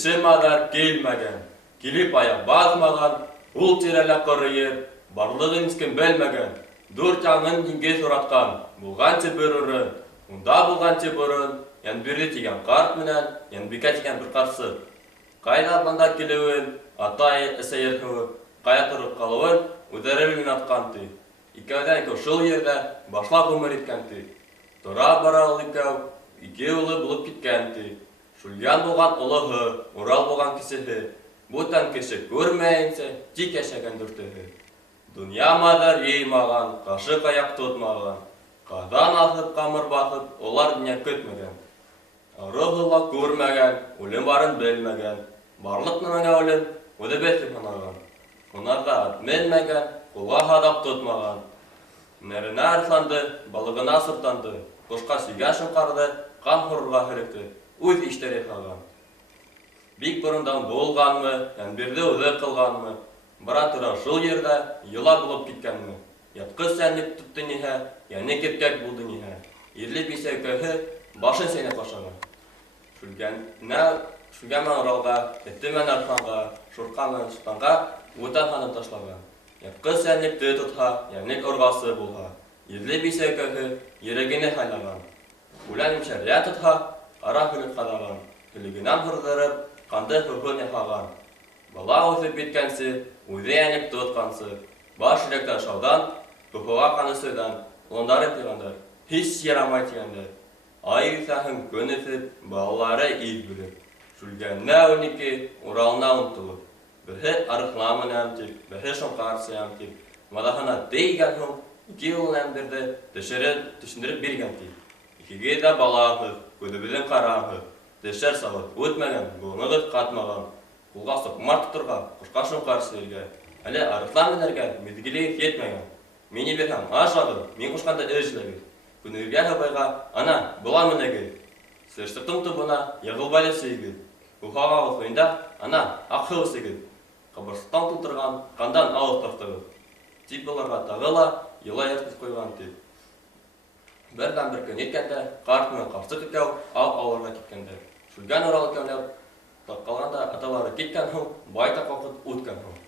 кеше мадар келмәгән, килеп аяк басмаган, ул тирәлә кырыер, барлыгын кем белмәгән, дүрт янын диңгез ураткан, булганчы бер урын, унда булганчы борын, Янбирли тигән карт менән, Янбикә тигән бер карсы. Кайда банда килеүен, атай әсәйерһеү, кая торып калуын, үҙҙәре белән аткан ти. Икәүҙән икәү шул ерҙә башлап ғүмер иткән ти. Тора бара ул икәү, ике улы булып киткән ти. Шульян булган олоһы, Урал булган кесеһе, бүтән кеше күрмәйенсә, тик йәшәгән дүртеһе. Донъя маҙар йыймаған, ҡашыҡ аяҡ тотмаған, ҡаҙан аҫып, ҡамыр баҫып, улар донъя көтмәгән. Арыһы ла күрмәгән, үлем барын белмәгән, барлыҡ нәмәгә үлем үҙебеҙ тип һанаған. Һунарға ат менмәгән, ҡулға һаҙаҡ тотмаған. Нәренә арыҫланды, балығына сыртанды, ҡошҡа сөйгән шыңҡарҙы, ҡан һурырға һөрөктө, үҙ иштәре һалған. Бик борондан булғанмы, Янбирҙе үҙе ҡылғанмы, бара тора шул ерҙә йола булып киткәнме. Ятҡыс йәнлек тотто ниһә, йәне кепкәк булды ниһә. Ирле бисәүкәһе башын сәйнәп башланы. Шүлгән менән Уралға, Эте менән Арыҫланға, Шурҡа менән Сустанға үтән ханын ташлаған. Ятҡыс йәнлекте тотһа, йәнлек орғасы булһа. Ирле бисәүкәһе йөрәгенә һайлаған. Үлән имшәргә тотһа, ҡара һөлөк ҡаҙаған. Һөлөгөнән һурҙырып, ҡанды һурһын яһаған. Бала үҫеп биткәнсе, үҙе йәнлек тотҡансы. Баш йөрәктә шауҙан, ҡофоға ҡаны сойҙан, олондары тигәндәр, һис ярамай тигәндәр. Ай үҫәһен көн үҫеп, балалары ил бүлеп. Шүлгәненә 12, Уралына 10 Берһе Арыҫлан менән тип, берһе Шоңҡар сыям тип. Маҙаһына тейгән һуң, 2 улын Янбирҙе төшөндөрөп биргән ти. Икегеҙ ҙә балаһыҙ, күҙебеҙҙең ҡараһыҙ. Тештәр сабып үтмәгән, буғынығыҙ ҡатмаған. Ҡулға соҡмар тоторға, ҡушҡа Шоңҡар сыйырға. Әле Арыҫлан менәргә миҙгелегеҙ етмәгән. Мине бирһәм ашағыҙ, мин ҡушҡанды эшләгеҙ. Күнегеҙгә һыбайға, ана, була менәгеҙ. Сыршыҡтың тубына йығылбайлы сөйгеҙ. Уһағағыҙ һуйында, ана, аҡһыу сигеҙ. Ҡыбырсыҡтан тултырған, ҡандан ауыҙ тартығыҙ. Тип булырға тағы ла йола ятҡыс ҡуйған ти. Берҙән-бер көн еткәндә, ҡарт менән ҡарсыҡ икәү ау ауларға киткәндәр. Шүлгән Урал икәүләп ҡалғанда аталары киткән һуң, байтаҡ ваҡыт үткән һуң.